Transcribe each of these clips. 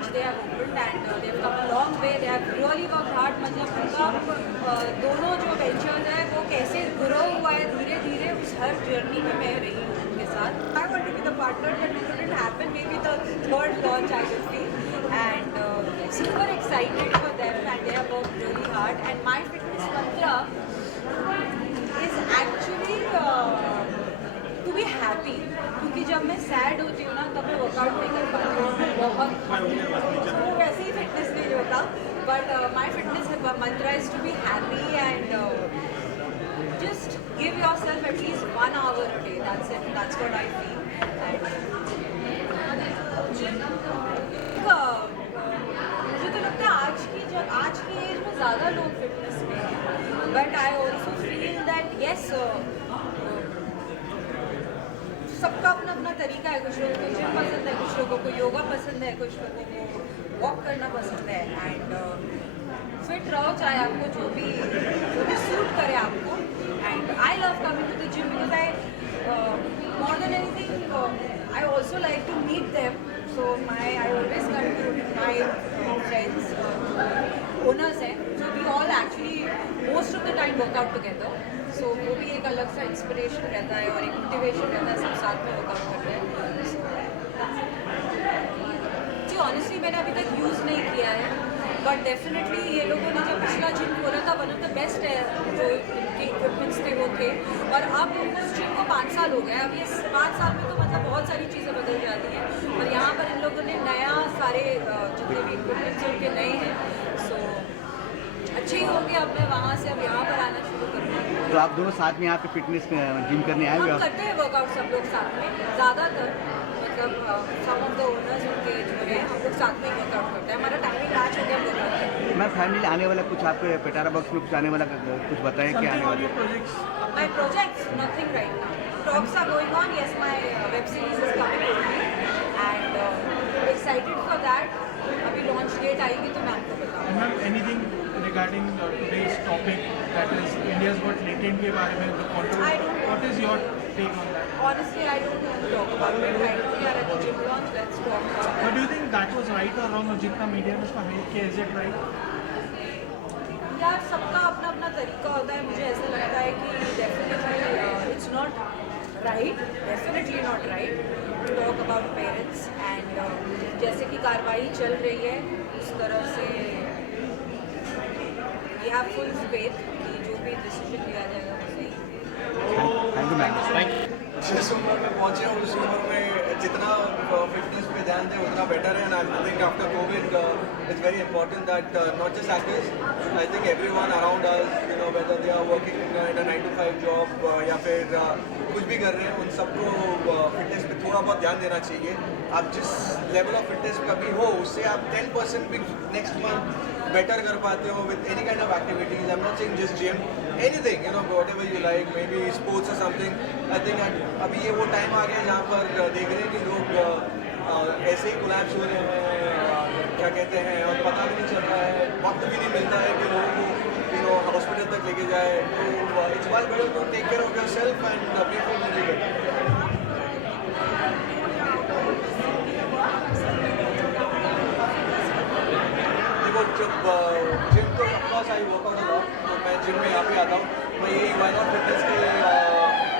March they have opened and they have come a long way. They have really worked hard. मतलब उनका दोनों जो ventures है वो कैसे ग्रो हुआ है धीरे धीरे उस हर जर्नी में मैं रही हूँ उनके साथ. I want to be the partner but it couldn't happen. Maybe the third launch I will be and super excited for them and they have worked really hard and My Fitness Mantra is actually to be happy. क्योंकि जब मैं sad होती हूँ ना तब मैं workout नहीं कर पाती हूँ बहुत वैसे ही फिटनेस नहीं होता but my fitness mantra is to be happy and just give yourself at least 1 hour a day. That's it. That's what I feel. मुझे तो लगता है आज की एज में ज़्यादा लोग फिटनेस में हैं but I also feel that yes सबका अपना अपना तरीका है. कुछ लोगों को जिम पसंद है, कुछ लोगों को योगा पसंद है, कुछ लोगों को वॉक करना पसंद है एंड फिट रहो चाहे आपको जो भी सूट करे आपको. And I love coming to the gym because I more than anything I also like to meet them. So I always come to my friends owners हैं so we all actually most of the time work out together. So वो भी एक अलग सा inspiration रहता है और एक मोटिवेशन रहता है सब साथ में वर्कआउट करते हैं. जी ऑनेस्टली मैंने अभी तक यूज़ नहीं किया है बट डेफिनेटली ये लोगों ने जब पिछला जिम खोला था वन ऑफ द बेस्ट है जो इनके इक्विपमेंट्स थे वो थे और अब उस जिम को 5 साल हो गए. अब ये 5 साल में तो मतलब बहुत सारी चीज़ें बदल जाती हैं और यहाँ पर इन लोगों ने नया सारे जितने भी इक्विपमेंट्स उनके नए हैं सो अच्छे ही होंगे. अब मैं वहाँ से अब यहाँ पर आना शुरू करूँगी. तो आप दोनों साथ में यहाँ पे फिटनेस जिम करने आए हुए हम करते हैं वर्कआउट सब लोग साथ में ज़्यादातर मतलब सम ऑफ द ओनर्स उनके जो है हम लोग साथ में ही वर्कआउट करते हैं. हमारा टाइमिंग मैच हो गया वर्कआउट. मैं फाइनली आने वाला कुछ आपके पेटारा बॉक्स में कुछ आने वाला कुछ बताएं क्या आने वाला. My projects, nothing right now. Talks are going on. Yes, my web series is coming only and excited for that. अभी launch date आएगी तो मैं आपको बताऊँगी. Ma'am, anything regarding today's topic that is India's Got Latent के बारे में the controversy. I don't know. What is your take on that? Honestly, I don't want to talk about it. I know we are at the gym launch. Let's talk about But that. do you think that was right or wrong? और जितना media ने उसको hype किया, is it right? यार सबका अपना अपना तरीका होता है. मुझे ऐसा लगता है कि definitely it's not right, definitely not right to talk about parents and जैसे कि कार्रवाई चल रही है उस तरह से वी हैव फुल फेथ कि जो भी डिसीजन लिया जाएगा वो सही. Thank you ma'am. जिस उम्र में पहुँचे हैं उस उम्र में जितना फिटनेस पे ध्यान दें उतना बेटर है. And I think after Covid it's very important that not just actors, I think everyone around us, you know, whether they are working in a 9 to 5 job या फिर कुछ भी कर रहे हैं, उन सबको फिटनेस पे थोड़ा बहुत ध्यान देना चाहिए. आप जिस लेवल ऑफ फिटनेस पे अभी हो उससे आप 10% भी नेक्स्ट मंथ बेटर कर पाते हो with any kind of activities. I am not saying just gym, anything, you know, whatever you like, may be sports और समथिंग. आई थिंक अभी ये वो टाइम आ गया जहाँ पर देख रहे हैं कि लोग ऐसे ही कोलैप्स हो रहे हैं, क्या कहते हैं, और पता भी नहीं चल रहा है, वक्त भी नहीं मिलता है कि लोगों को, यू नो, हॉस्पिटल तक लेके जाए. तो it's much better to take care of yourself and be for medical. जब जिम तो of course I workout a lot, तो मैं जिम में यहाँ पे आता हूँ. मैं यही वाई नॉट फिटनेस के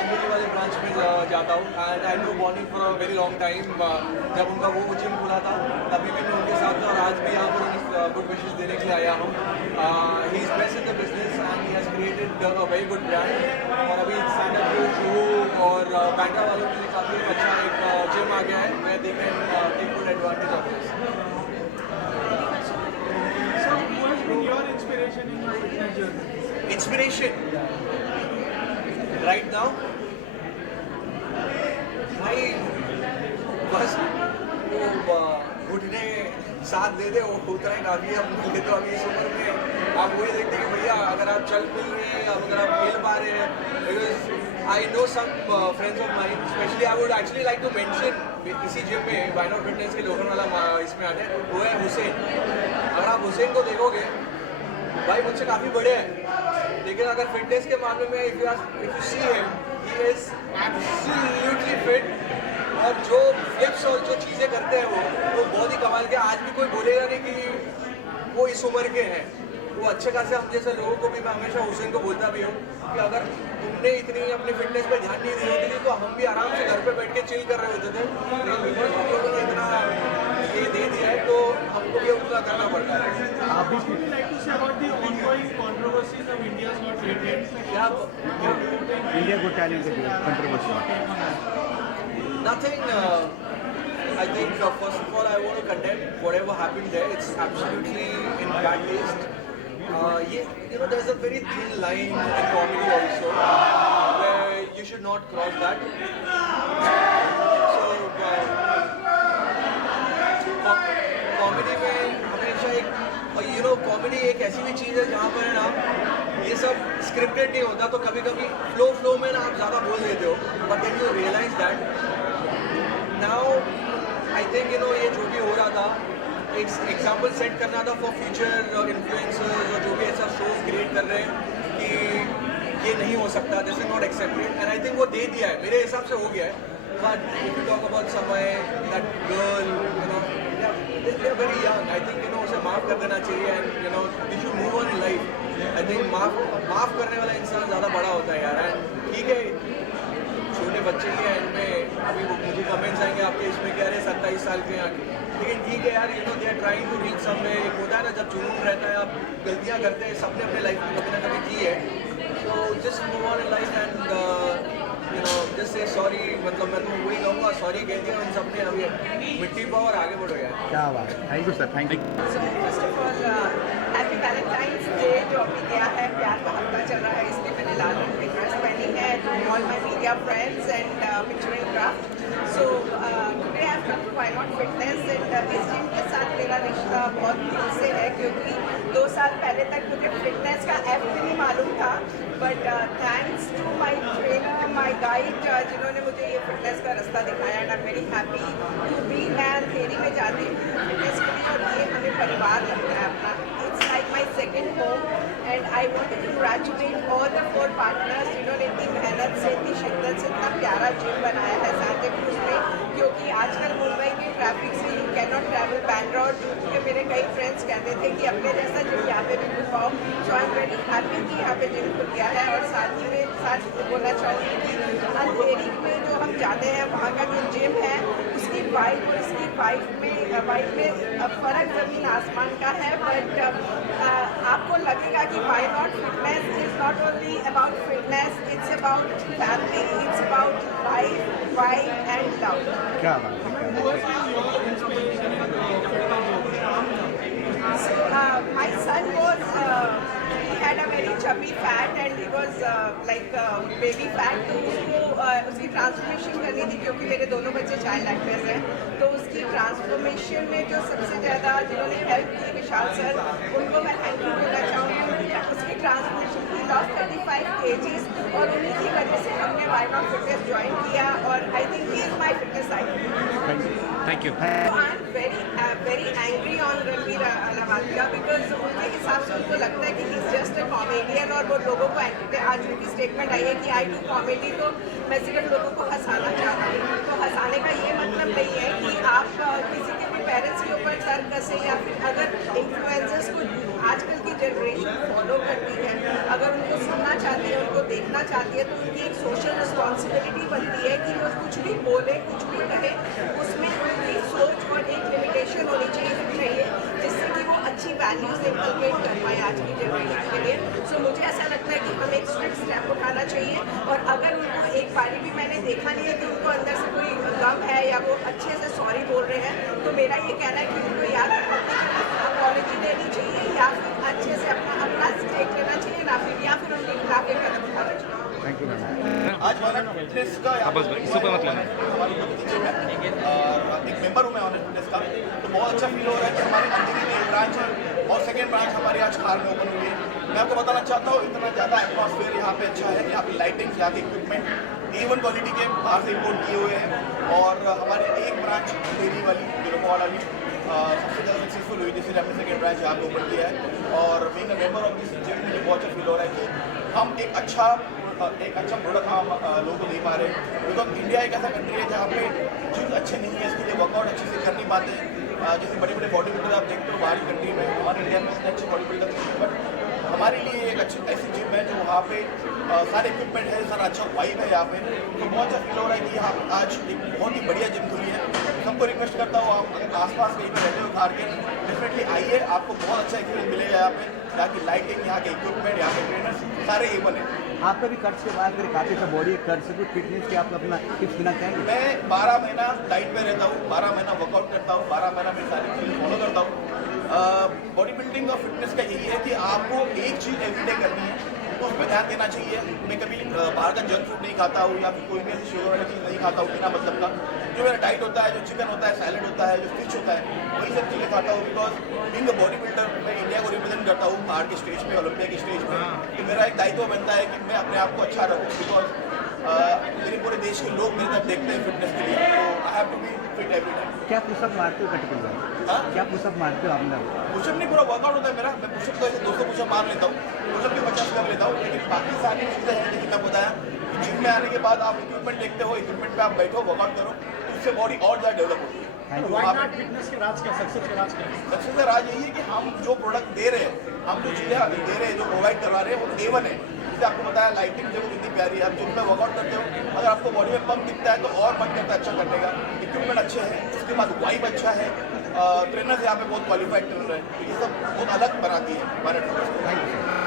अंदरूनी वाले ब्रांच में जाता हूँ. And I know Bonnie for a very long time. जब उनका वो जिम खुला था तभी भी मैं उनके साथ था और आज भी यहाँ पर उन्हें गुड विशेस देने के लिए आया हूँ. He is best in the business and he has created a very good brand. और अभी स्टैंड अप शो और बैंड्रा वालों के लिए काफ़ी अच्छा एक जिम आ गया है. मैं they can take good advantage of this. Your inspiration in your fitness journey? Inspiration right now, भाई बस वो घुटने साथ दे दे वो होता है काफ़ी. हम ले तो अभी इस उम्र में आप वही देखते हैं कि भैया अगर आप चल फिर रहे हैं, अगर आप खेल पा रहे हैं. Because I know some friends of mine, specially I would actually like to mention इसी जिम में वाई नॉट फिटनेस के लोगों वाला इसमें आते हैं, वो है हुसैन. अगर आप हुसैन को देखोगे भाई मुझसे काफ़ी बड़े हैं, लेकिन अगर फिटनेस के मामले में if you see him, he is absolutely fit. और जो फ्लिप्स और जो चीज़ें करते हैं वो बहुत ही कमाल के. आज भी कोई इस उम्र के हैं वो अच्छे खासे हम जैसे लोगों को भी मैं हमेशा हुसैन को बोलता भी हूँ कि अगर तुमने इतनी अपनी फिटनेस पे ध्यान नहीं दी होती तो हम भी आराम से घर पे बैठ के चिल कर रहे होते थे, लेकिन बिकॉज हम लोगों ने इतना ये दे दिया है तो हमको भी उतना करना पड़ता है। आप भी Would you like to say about the ongoing controversies of India's Got Talent? क्या इंडिया को talent controversy Nothing. I think first of all I want to condemn whatever happened there. It's absolutely in bad taste. There's a very thin line in comedy also where you should not cross that. So comedy में हमेशा एक comedy एक ऐसी भी चीज़ है जहाँ पर है ना ये सब स्क्रिप्टेड नहीं होता, तो कभी कभी फ्लो में ना आप ज़्यादा बोल देते हो, but then you realize that now I think ये जो भी हो रहा था एक एग्जाम्पल सेट करना था फॉर फ्यूचर इन्फ्लुएंसर्स और जो भी ऐसा शोज क्रिएट कर रहे हैं कि ये नहीं हो सकता, this is not accepted, and I think वो दे दिया है, मेरे हिसाब से हो गया है। But if you talk about समय that girl they are very young, I think उसे माफ़ कर देना चाहिए and we should move on in life. I think माफ़ करने वाला इंसान ज़्यादा बड़ा होता है यार, एंड ठीक है छोटे बच्चे ही हैं, इनमें अभी मुझे कमेंट्स आएंगे आपके इसमें कह रहे 27 साल के हैं, लेकिन ठीक है यार, they are trying to reach somewhere. एक होता है ना जब जुनून रहता है, आप गलतियाँ करते हैं, सबने अपने लाइफ में कभी ना कभी की है, तो just move on in life and just say sorry, मतलब मैं तो वही कहूँगा सॉरी कह दिया उन सबने, अभी मिट्टी पाओ और आगे बढ़ो यार। क्या बात है, thank you sir, thank you. So first of all, happy Valentine's Day जो अभी गया है, प्यार का हफ्ता चल रहा है, इसलिए मैंने लाल रंग की ड्रेस पहनी है to all my media friends and picture and craft. So today I have come to Why Not Fitness and इस जिम के साथ मेरा रिश्ता बहुत दिल से है, क्योंकि 2 साल पहले तक मुझे फिटनेस का एफ भी नहीं मालूम था, but thanks to my trainer, my guide, जिन्होंने मुझे ये फिटनेस का रास्ता दिखाया, and I am very happy to be. मैं अंधेरी में जाती हूँ फिटनेस के लिए और ये हमें परिवार लगता है अपना, it's like my second home, and I want to congratulate all the 4 partners जिन्होंने इतनी मेहनत से, इतनी शिद्दत से इतना प्यारा जिम बनाया है सांता क्रूज में, क्योंकि आजकल मुंबई के ट्रैफिक से you can not travel Bangalore, क्योंकि मेरे कई फ्रेंड्स कहते थे कि अपने जैसा जिम यहाँ पे भी खुल पाओ। सो आई एम वेरी हैप्पी कि यहाँ पे जिम खुल गया है, और साथ ही में साथ बोलना चाहूँगी कि अंधेरी में जो हम जाते हैं वहाँ का जो जिम है उसकी वाइब और इसकी वाइब में फ़र्क ज़मीन आसमान का है, बट आपको लगेगा कि why not fitness is not only about fitness, it's about family, it's about life, vibe and love. क्या बात है, क्या Who बात has been your inspiration in the fitness journey? So my son was he had a very chubby fat and he was like baby fat, तो उसको उसकी transformation करनी थी, क्योंकि मेरे दोनों बच्चे चाइल्ड एक्टर्स हैं, तो उसकी ट्रांसफॉर्मेशन में जो सबसे ज़्यादा जिन्होंने हेल्प की, विशाल सर, उनको मैं थैंक यू बोलना चाहूँगी। उसकी ट्रांसफॉर्मेशन की लॉस 35 kgs, और उन्हीं की वजह से हमने वाई नॉट फिटनेस ज्वाइन किया, और I think he is my fitness icon. Thank you. So I'm very angry on Ranveer Allahbadia, because उनके हिसाब से उनको लगता है कि he is just a comedian, और वो लोगों को आज उनकी स्टेटमेंट आई है कि आई डू कॉमेडी, तो मैं सिर्फ लोगों को हंसाना चाहता हूँ। तो हंसाने का ये मतलब नहीं है कि आप किसी के भी पेरेंट्स के ऊपर सर कसें, या फिर अगर इन्फ्लुएंसर्स को आजकल की जनरेशन फॉलो करती है, अगर उनको सुनना चाहती है, उनको देखना चाहती है, तो उनकी एक सोशल रिस्पॉन्सिबिलिटी बनती है कि वो कुछ भी बोले, कुछ भी कहे, उसमें उनकी सोच और एक लिमिटेशन होनी चाहिए जिससे कि वो अच्छी वैल्यूज इनकलकेट कर पाए आज की जनरेशन के लिए। सो मुझे ऐसा लगता है कि हमें एक स्ट्रिक्ट स्टेप उठाना चाहिए, और अगर उनको एक बारी भी मैंने देखा नहीं है कि उनको अंदर से कोई गम है या वो अच्छे से सॉरी बोल रहे हैं, तो मेरा ये कहना है कि उनको याद अपॉलॉजी देनी चाहिए, या फिर अच्छे से अपना स्टेक लेना चाहिए, या फिर उनके खिलाफ एक कदम उठाना चाहिए। Thank you ma'am. आज वायनाड फिटनेस का हमारी जिम है और एक मेंबर हूँ मैं वायनाड फिटनेस का, तो बहुत अच्छा फील हो रहा है कि हमारे अंधेरी में एक ब्रांच है और सेकेंड ब्रांच हमारी आज खार में ओपन हुई है। मैं आपको बताना चाहता हूँ, इतना ज़्यादा एटमॉस्फेयर यहाँ पे अच्छा है, यहाँ की लाइटिंग्स, यहाँ के इक्विपमेंट A1 क्वालिटी के बाहर से इम्पोर्ट किए हुए हैं, और हमारे एक ब्रांच अंधेरी वाली जोरोपा वाली सबसे ज़्यादा सक्सेसफुल हुई, जिससे हमने सेकेंड ब्रांच यहाँ पे ओपन किया है। और being a member of this gym मुझे बहुत अच्छा फील हो रहा है कि हम एक अच्छा प्रोडक्ट हम लोगों को दे पा रहे हैं, बिकॉज इंडिया एक ऐसा कंट्री है जहाँ पे जिम अच्छे नहीं है, इसके लिए वर्कआउट अच्छे से कर नहीं पाते हैं। जैसे बड़े बड़े बॉडी बिल्डर आप देखते हो बाहरी कंट्री में, हमारे इंडिया में इतने अच्छे बॉडी बिल्डर नहीं, बट हमारे लिए एक अच्छी ऐसी जिम है जो वहाँ पे सारे इक्विपमेंट है, सारा अच्छा वाइब है यहाँ पे, तो बहुत अच्छा फील हो रहा है कि यहाँ आज एक बहुत ही बढ़िया जिम खुली है। सबको रिक्वेस्ट करता हूँ, आप अगर आसपास कहीं पर रहते हो खार के, डेफिनेटली आइए, आपको बहुत अच्छा एक्सपीरियंस मिलेगा यहाँ पे। यहाँ की लाइटिंग, यहाँ के इक्विपमेंट, यहाँ के ट्रेनर्स सारे A1 है। आपका भी कर्ज के बाद फिर काफ़ी सा बॉडी कर्ज से कुछ फिटनेस के आप अपना टिप्स देना चाहेंगे? मैं 12 महीना डाइट पे रहता हूँ, 12 महीना वर्कआउट करता हूँ, 12 महीना मैं सारी चीज़ें फॉलो करता हूँ। बॉडी बिल्डिंग और फिटनेस का यही है कि आपको एक चीज़ एवरीडे करनी है, तो उस पर ध्यान देना चाहिए। मैं कभी बाहर का जंक फूड नहीं खाता हूँ या फिर कोई भी ऐसी शुगर वाली चीज़ नहीं खाता हूँ बिना मतलब का। जो मेरा डाइट होता है, जो चिकन होता है, सैलड होता है, जो फिश होता है, वही सब चीज़ें खाता हूँ। Because being a body builder मैं इंडिया को रिप्रेजेंट करता हूँ बाहर के स्टेज पे, ओलंपिया के स्टेज पे, तो मेरा एक दायित्व बनता है कि मैं अपने आप को अच्छा रखूँ। बिकॉज मेरे पूरे देश के लोग मेरे तरफ देखते हैं फिटनेस के लिए, तो I have to be fit every time. क्या पुशअप मारते हो कटिकल में? हाँ, क्या पुशअप मारते हो आप अंदर? पुशअप नहीं, पूरा वर्कआउट होता है मेरा। मैं पुशअप तो ऐसे 200 पुशअप मार लेता हूँ, पुशअप भी 50 कर लेता हूँ, लेकिन बाकी सारी चीज़ें हैं जैसे मैं बताया कि जिम में आने के बाद आप इक्विपमेंट देखते हो, इक्विपमेंट पे आप बैठो, वर्कआउट करो, तो उससे बॉडी और ज़्यादा डेवलप होती है। फिटनेस के राज क्या, सक्सेस के राज क्या है? सबसे ज़्यादा राज यही है कि हम जो प्रोडक्ट दे रहे हैं, हम जो चीज़ें दे रहे हैं, जो प्रोवाइड करवा रहे हैं, वो A1 है। जैसे आपको बताया लाइटिंग देखो कितनी प्यारी है। आप जिम में वर्कआउट करते हो, अगर आपको बॉडी में पंप दिखता है तो और मन करता है अच्छा करने का। इक्विपमेंट अच्छे हैं, उसके बाद वाइब अच्छा है, ट्रेनर्स यहाँ पे बहुत क्वालिफाइड ट्रेनर है, तो ये सब बहुत अलग बनाती है हमारे ट्रेनर्स को। Thank you sir.